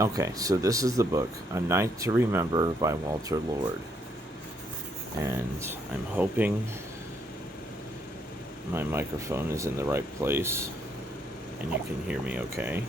Okay, so this is the book, A Night to Remember by Walter Lord. And I'm hoping my microphone is in the right place and you can hear me okay.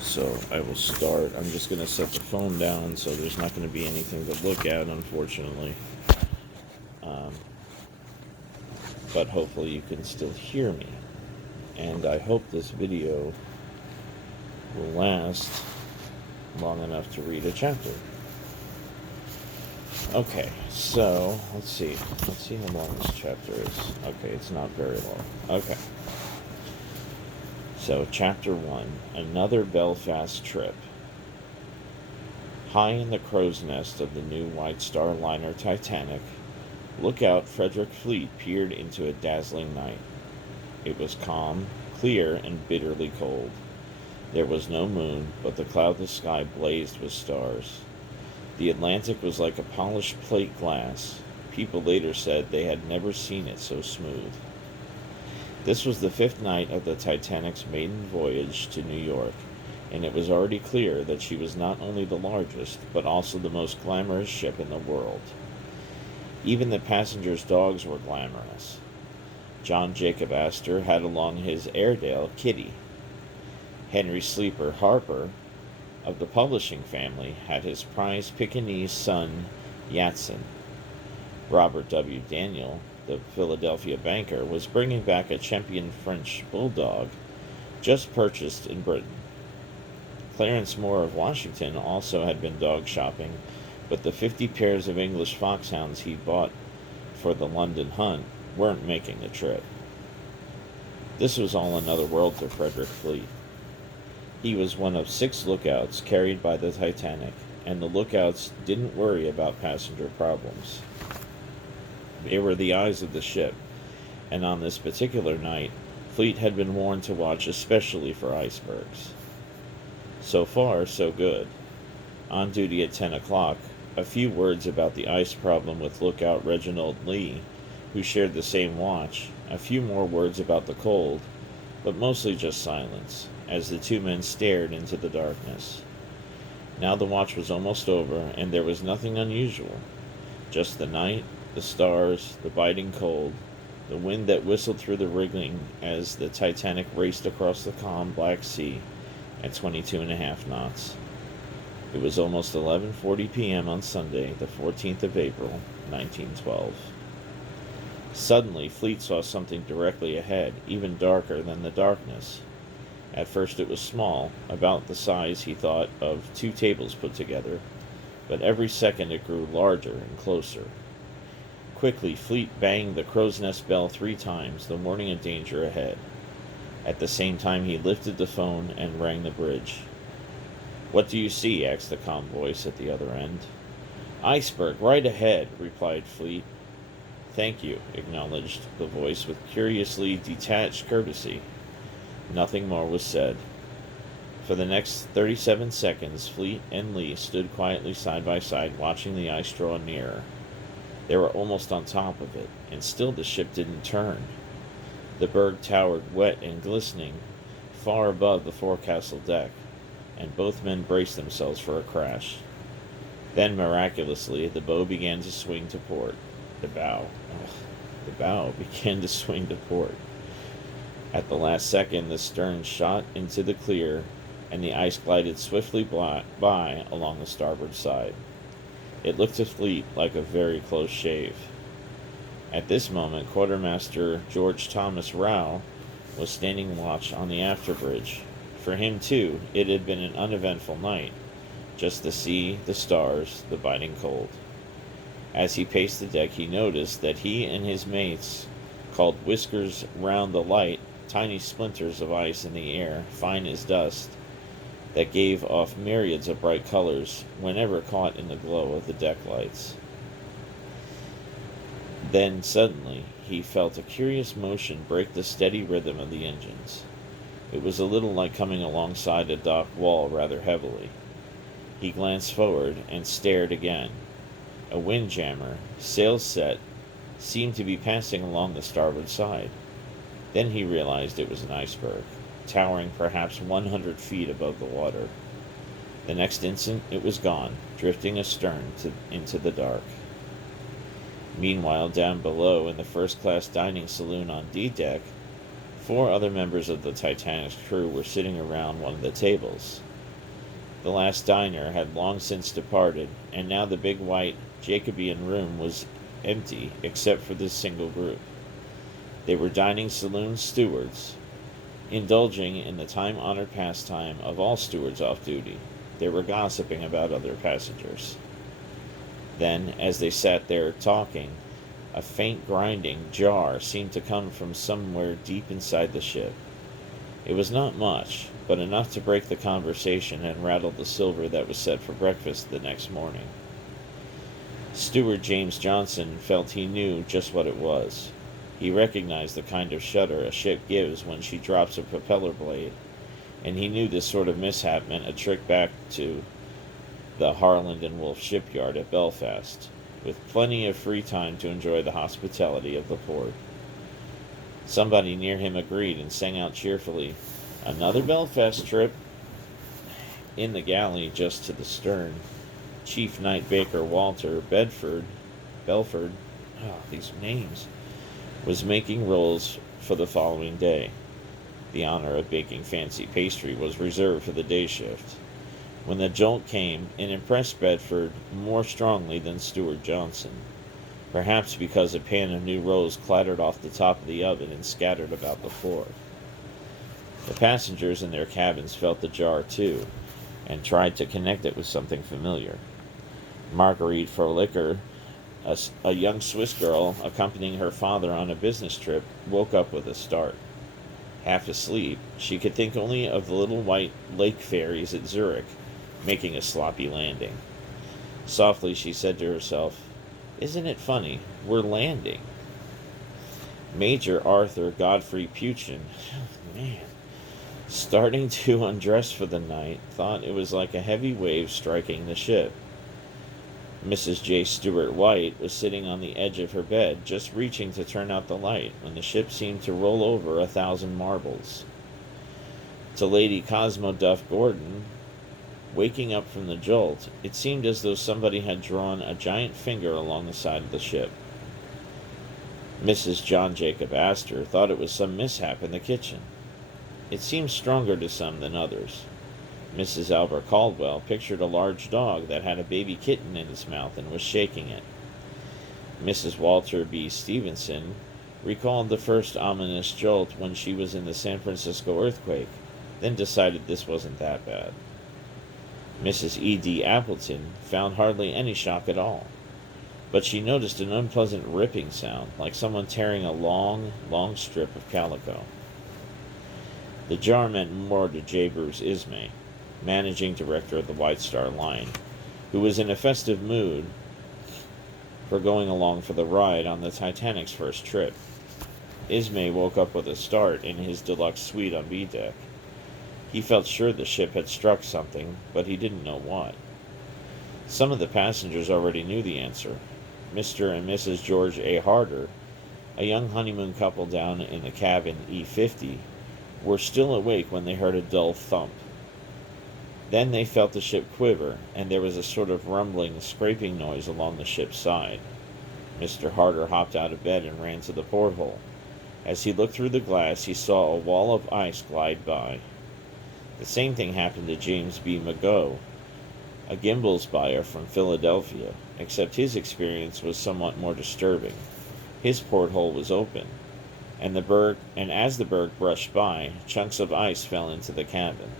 So I will start. I'm just going to set the phone down so there's not going to be anything to look at, unfortunately. But hopefully you can still hear me. And I hope this video will last long enough to read a chapter. Okay, so let's see. Let's see how long this chapter is. Okay, it's not very long. Okay. So, Chapter 1, Another Belfast Trip. High in the crow's nest of the new White Star liner Titanic, lookout Frederick Fleet peered into a dazzling night. It was calm, clear, and bitterly cold. There was no moon, but the cloudless sky blazed with stars. The Atlantic was like a polished plate glass. People later said they had never seen it so smooth. This was the fifth night of the Titanic's maiden voyage to New York, and it was already clear that she was not only the largest, but also the most glamorous ship in the world. Even the passengers' dogs were glamorous. John Jacob Astor had along his Airedale, Kitty. Henry Sleeper Harper, of the publishing family, had his prized Pekingese son, Yatsen. Robert W. Daniel, the Philadelphia banker, was bringing back a champion French bulldog just purchased in Britain. Clarence Moore of Washington also had been dog shopping, but the 50 pairs of English foxhounds he bought for the London hunt weren't making the trip. This was all another world to Frederick Fleet. He was one of 6 lookouts carried by the Titanic, and the lookouts didn't worry about passenger problems. They were the eyes of the ship, and on this particular night, Fleet had been warned to watch especially for icebergs. So far, so good. On duty at 10 o'clock, a few words about the ice problem with lookout Reginald Lee, who shared the same watch, a few more words about the cold, but mostly just silence, as the 2 men stared into the darkness. Now the watch was almost over, and there was nothing unusual. Just the night, the stars, the biting cold, the wind that whistled through the rigging as the Titanic raced across the calm Black Sea at 22.5 knots. It was almost 11:40 p.m. on Sunday, the 14th of April, 1912. Suddenly, Fleet saw something directly ahead, even darker than the darkness. At first it was small, about the size, he thought, of 2 tables put together, but every second it grew larger and closer. Quickly, Fleet banged the crow's nest bell 3 times, the warning of danger ahead. At the same time, he lifted the phone and rang the bridge. "What do you see?" asked the calm voice at the other end. "Iceberg, right ahead," replied Fleet. "Thank you," acknowledged the voice with curiously detached courtesy. Nothing more was said. For the next 37 seconds, Fleet and Lee stood quietly side by side, watching the ice draw nearer. They were almost on top of it, and still the ship didn't turn. The berg towered wet and glistening far above the forecastle deck, and both men braced themselves for a crash. Then, miraculously, the bow began to swing to port. The bow began to swing to port. At the last second, the stern shot into the clear, and the ice glided swiftly by along the starboard side. It looked to Fleet like a very close shave. At this moment, Quartermaster George Thomas Rowe was standing watch on the after bridge. For him, too, it had been an uneventful night. Just the sea, the stars, the biting cold. As he paced the deck, he noticed that he and his mates called whiskers round the light, tiny splinters of ice in the air, fine as dust, that gave off myriads of bright colors whenever caught in the glow of the deck lights. Then, suddenly, he felt a curious motion break the steady rhythm of the engines. It was a little like coming alongside a dock wall rather heavily. He glanced forward and stared again. A windjammer, sails set, seemed to be passing along the starboard side. Then he realized it was an iceberg. towering perhaps 100 feet above the water. The next instant it was gone, drifting astern into the dark. Meanwhile, down below in the first-class dining saloon on D-deck, 4 other members of the Titanic's crew were sitting around one of the tables. The last diner had long since departed, and now the big white Jacobean room was empty except for this single group. They were dining saloon stewards, indulging in the time-honored pastime of all stewards off duty. They were gossiping about other passengers. Then, as they sat there talking, a faint grinding jar seemed to come from somewhere deep inside the ship. It was not much, but enough to break the conversation and rattle the silver that was set for breakfast the next morning. Steward James Johnson felt he knew just what it was. He recognized the kind of shudder a ship gives when she drops a propeller blade, and he knew this sort of mishap meant a trip back to the Harland and Wolff shipyard at Belfast, with plenty of free time to enjoy the hospitality of the port. Somebody near him agreed and sang out cheerfully, "Another Belfast trip." In the galley just to the stern, Chief Night Baker Walter Belford, these names, was making rolls for the following day. The honor of baking fancy pastry was reserved for the day shift. When the jolt came, it impressed Bedford more strongly than Steward Johnson, perhaps because a pan of new rolls clattered off the top of the oven and scattered about the floor. The passengers in their cabins felt the jar too, and tried to connect it with something familiar. Marguerite Frolicker, a young Swiss girl accompanying her father on a business trip, woke up with a start. Half asleep, she could think only of the little white lake ferries at Zurich, making a sloppy landing. Softly she said to herself, "Isn't it funny? We're landing." Major Arthur Godfrey Puchin, starting to undress for the night, thought it was like a heavy wave striking the ship. Mrs. J. Stewart White was sitting on the edge of her bed, just reaching to turn out the light, when the ship seemed to roll over 1,000 marbles. To Lady Cosmo Duff Gordon, waking up from the jolt, it seemed as though somebody had drawn a giant finger along the side of the ship. Mrs. John Jacob Astor thought it was some mishap in the kitchen. It seemed stronger to some than others. Mrs. Albert Caldwell pictured a large dog that had a baby kitten in its mouth and was shaking it. Mrs. Walter B. Stevenson recalled the first ominous jolt when she was in the San Francisco earthquake, then decided this wasn't that bad. Mrs. E. D. Appleton found hardly any shock at all, but she noticed an unpleasant ripping sound, like someone tearing a long, long strip of calico. The jar meant more to J. Bruce Ismay, managing director of the White Star Line, who was in a festive mood for going along for the ride on the Titanic's first trip. Ismay woke up with a start in his deluxe suite on B-deck. He felt sure the ship had struck something, but he didn't know what. Some of the passengers already knew the answer. Mr. and Mrs. George A. Harder, a young honeymoon couple down in the cabin E-50, were still awake when they heard a dull thump. Then they felt the ship quiver, and there was a sort of rumbling, scraping noise along the ship's side. Mr. Harder hopped out of bed and ran to the porthole. As he looked through the glass, he saw a wall of ice glide by. The same thing happened to James B. Mageau, a gimbals buyer from Philadelphia, except his experience was somewhat more disturbing. His porthole was open, and as the berg brushed by, chunks of ice fell into the cabin.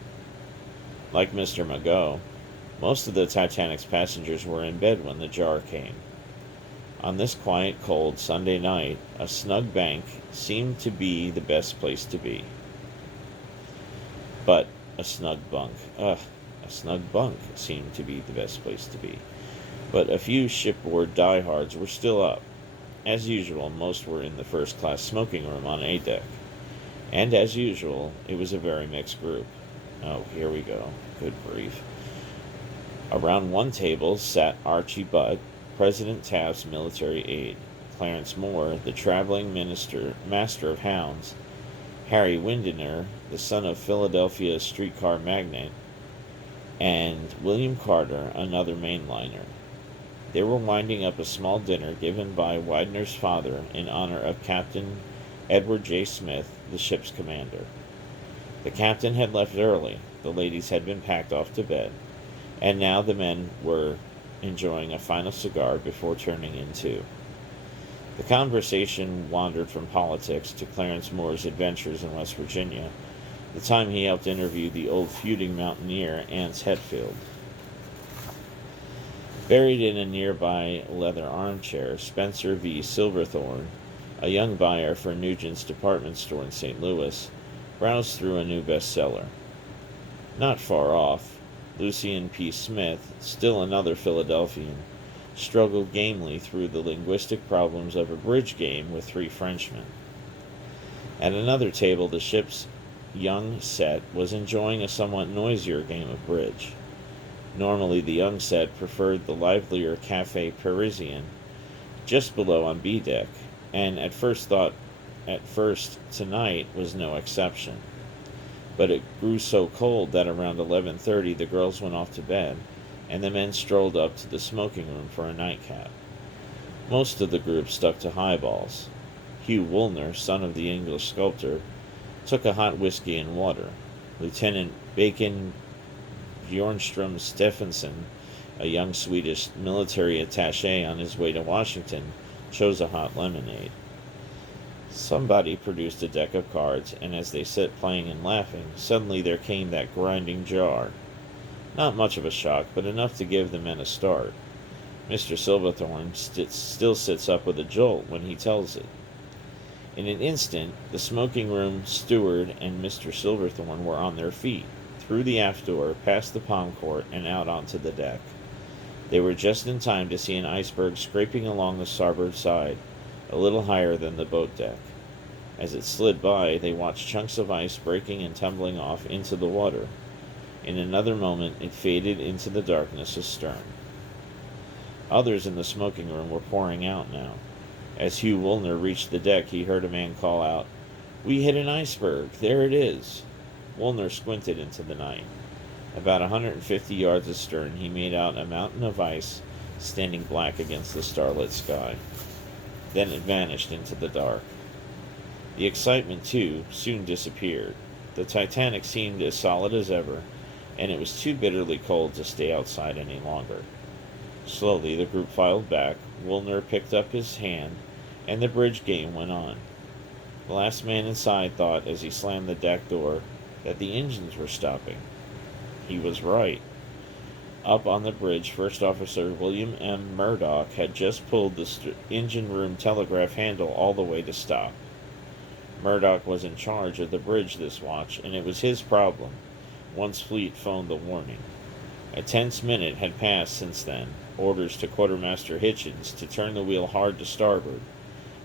Like Mr. Mageau, most of the Titanic's passengers were in bed when the jar came. On this quiet, cold Sunday night, a snug bank seemed to be the best place to be. But a snug bunk seemed to be the best place to be. But a few shipboard diehards were still up. As usual, most were in the first-class smoking room on A-deck. And as usual, it was a very mixed group. Oh, here we go. Good grief. Around one table sat Archie Butt, President Taft's military aide, Clarence Moore, the traveling master of hounds, Harry Windener, the son of Philadelphia's streetcar magnate, and William Carter, another mainliner. They were winding up a small dinner given by Widener's father in honor of Captain Edward J. Smith, the ship's commander. The captain had left early, the ladies had been packed off to bed, and now the men were enjoying a final cigar before turning in too. The conversation wandered from politics to Clarence Moore's adventures in West Virginia, the time he helped interview the old feuding mountaineer Ance Hetfield. Buried in a nearby leather armchair, Spencer V. Silverthorne, a young buyer for Nugent's department store in St. Louis, browsed through a new bestseller. Not far off, Lucien P. Smith, still another Philadelphian, struggled gamely through the linguistic problems of a bridge game with three Frenchmen. At another table, the ship's young set was enjoying a somewhat noisier game of bridge. Normally, the young set preferred the livelier Café Parisien, just below on B deck, and at first tonight was no exception. But it grew so cold that around 11:30 the girls went off to bed, and the men strolled up to the smoking room for a nightcap. Most of the group stuck to highballs. Hugh Woolner, son of the English sculptor, took a hot whiskey and water. Lieutenant Bacon Bjornstrom Stephenson, a young Swedish military attaché on his way to Washington, chose a hot lemonade. Somebody produced a deck of cards, and as they sat playing and laughing, suddenly there came that grinding jar. Not much of a shock, but enough to give the men a start. Mr. Silverthorne still sits up with a jolt when he tells it. In an instant, the smoking room steward and Mr. Silverthorne were on their feet, through the aft door, past the palm court, and out onto the deck. They were just in time to see an iceberg scraping along the starboard side, a little higher than the boat deck. As it slid by, they watched chunks of ice breaking and tumbling off into the water. In another moment, it faded into the darkness astern. Others in the smoking room were pouring out now. As Hugh Woolner reached the deck, he heard a man call out, "We hit an iceberg! There it is!" Woolner squinted into the night. About 150 yards astern, he made out a mountain of ice standing black against the starlit sky. Then it vanished into the dark. The excitement, too, soon disappeared. The Titanic seemed as solid as ever, and it was too bitterly cold to stay outside any longer. Slowly the group filed back, Woolner picked up his hand, and the bridge game went on. The last man inside thought, as he slammed the deck door, that the engines were stopping. He was right. Up on the bridge, First Officer William M. Murdoch had just pulled the engine room telegraph handle all the way to stop. Murdoch was in charge of the bridge this watch, and it was his problem, once Fleet phoned the warning. A tense minute had passed since then. Orders to Quartermaster Hitchens to turn the wheel hard to starboard.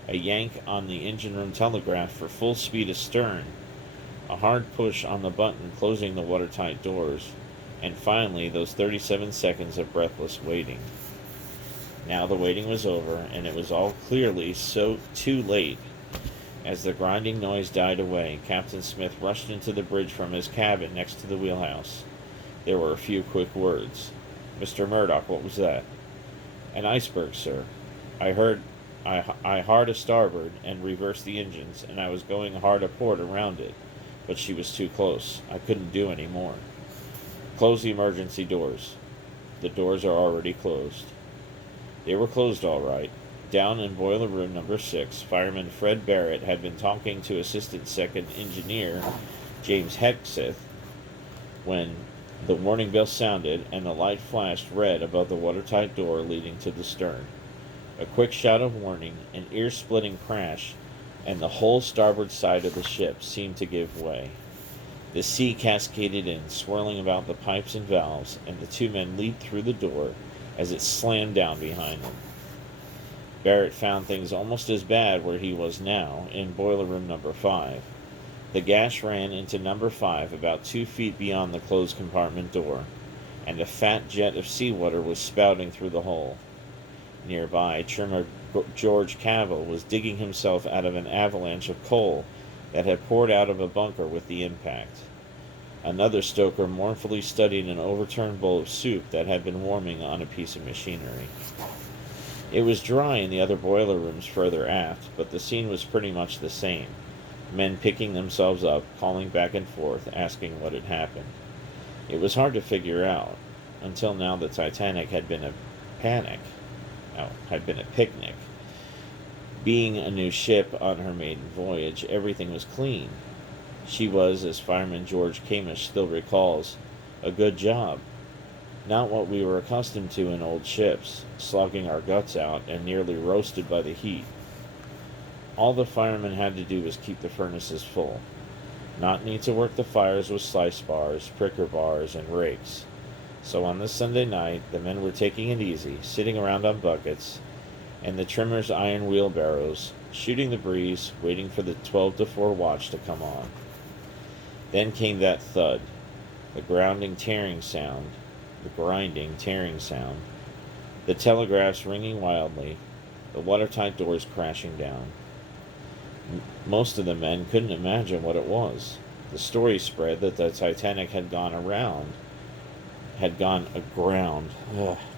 A yank on the engine room telegraph for full speed astern. A hard push on the button closing the watertight doors. And finally, those 37 seconds of breathless waiting. Now the waiting was over, and it was all clearly so too late. As the grinding noise died away, Captain Smith rushed into the bridge from his cabin next to the wheelhouse. There were a few quick words. "Mr. Murdoch, what was that?" "An iceberg, sir. I hard a starboard and reversed the engines, and I was going hard a port around it, but she was too close. I couldn't do any more." "Close the emergency doors." "The doors are already closed." They were closed all right. Down in boiler room number 6, fireman Fred Barrett had been talking to Assistant Second Engineer James Hexeth when the warning bell sounded and the light flashed red above the watertight door leading to the stern. A quick shout of warning, an ear-splitting crash, and the whole starboard side of the ship seemed to give way. The sea cascaded in, swirling about the pipes and valves, and the two men leaped through the door as it slammed down behind them. Barrett found things almost as bad where he was now, in boiler room number 5. The gas ran into number 5 about 2 feet beyond the closed compartment door, and a fat jet of seawater was spouting through the hole. Nearby, trimmer George Cavell was digging himself out of an avalanche of coal that had poured out of a bunker with the impact. Another stoker mournfully studied an overturned bowl of soup that had been warming on a piece of machinery. It was dry in the other boiler rooms further aft, but the scene was pretty much the same. Men picking themselves up, calling back and forth, asking what had happened. It was hard to figure out. Until now, the Titanic had been a panic. Had been a picnic. Being a new ship on her maiden voyage, everything was clean. She was, as Fireman George Camish still recalls, a good job. Not what we were accustomed to in old ships, slogging our guts out and nearly roasted by the heat. All the firemen had to do was keep the furnaces full. Not need to work the fires with slice bars, pricker bars, and rakes. So on this Sunday night, the men were taking it easy, sitting around on buckets, and the trimmer's iron wheelbarrows, shooting the breeze, waiting for the 12 to 4 watch to come on. Then came that thud, the grinding, tearing sound, the telegraphs ringing wildly, the watertight doors crashing down. Most of the men couldn't imagine what it was. The story spread that the Titanic had gone aground,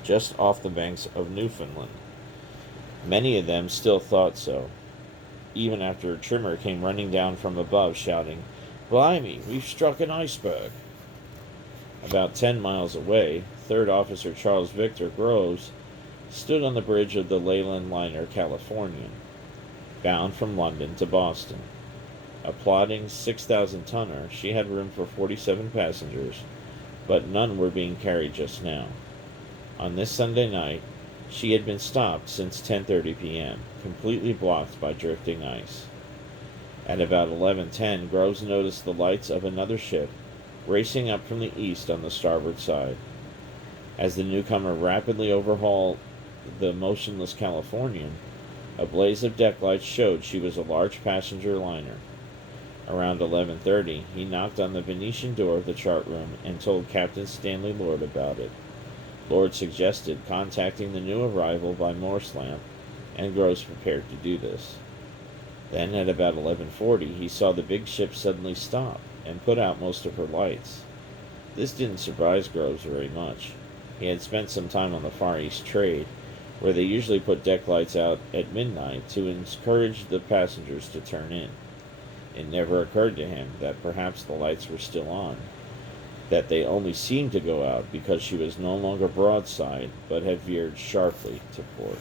just off the banks of Newfoundland. Many of them still thought so, even after a trimmer came running down from above shouting, "Blimey, we've struck an iceberg." About 10 miles away, Third Officer Charles Victor Groves stood on the bridge of the Leyland liner Californian, bound from London to Boston. A plodding 6,000-tonner, she had room for 47 passengers, but none were being carried just now. On this Sunday night, she had been stopped since 10:30 p.m., completely blocked by drifting ice. At about 11:10, Groves noticed the lights of another ship racing up from the east on the starboard side. As the newcomer rapidly overhauled the motionless Californian, a blaze of deck lights showed she was a large passenger liner. Around 11:30, he knocked on the Venetian door of the chart room and told Captain Stanley Lord about it. Lord suggested contacting the new arrival by Morse lamp, and Groves prepared to do this. Then, at about 11:40, he saw the big ship suddenly stop and put out most of her lights. This didn't surprise Groves very much. He had spent some time on the Far East trade, where they usually put deck lights out at midnight to encourage the passengers to turn in. It never occurred to him that perhaps the lights were still on, that they only seemed to go out because she was no longer broadside, but had veered sharply to port.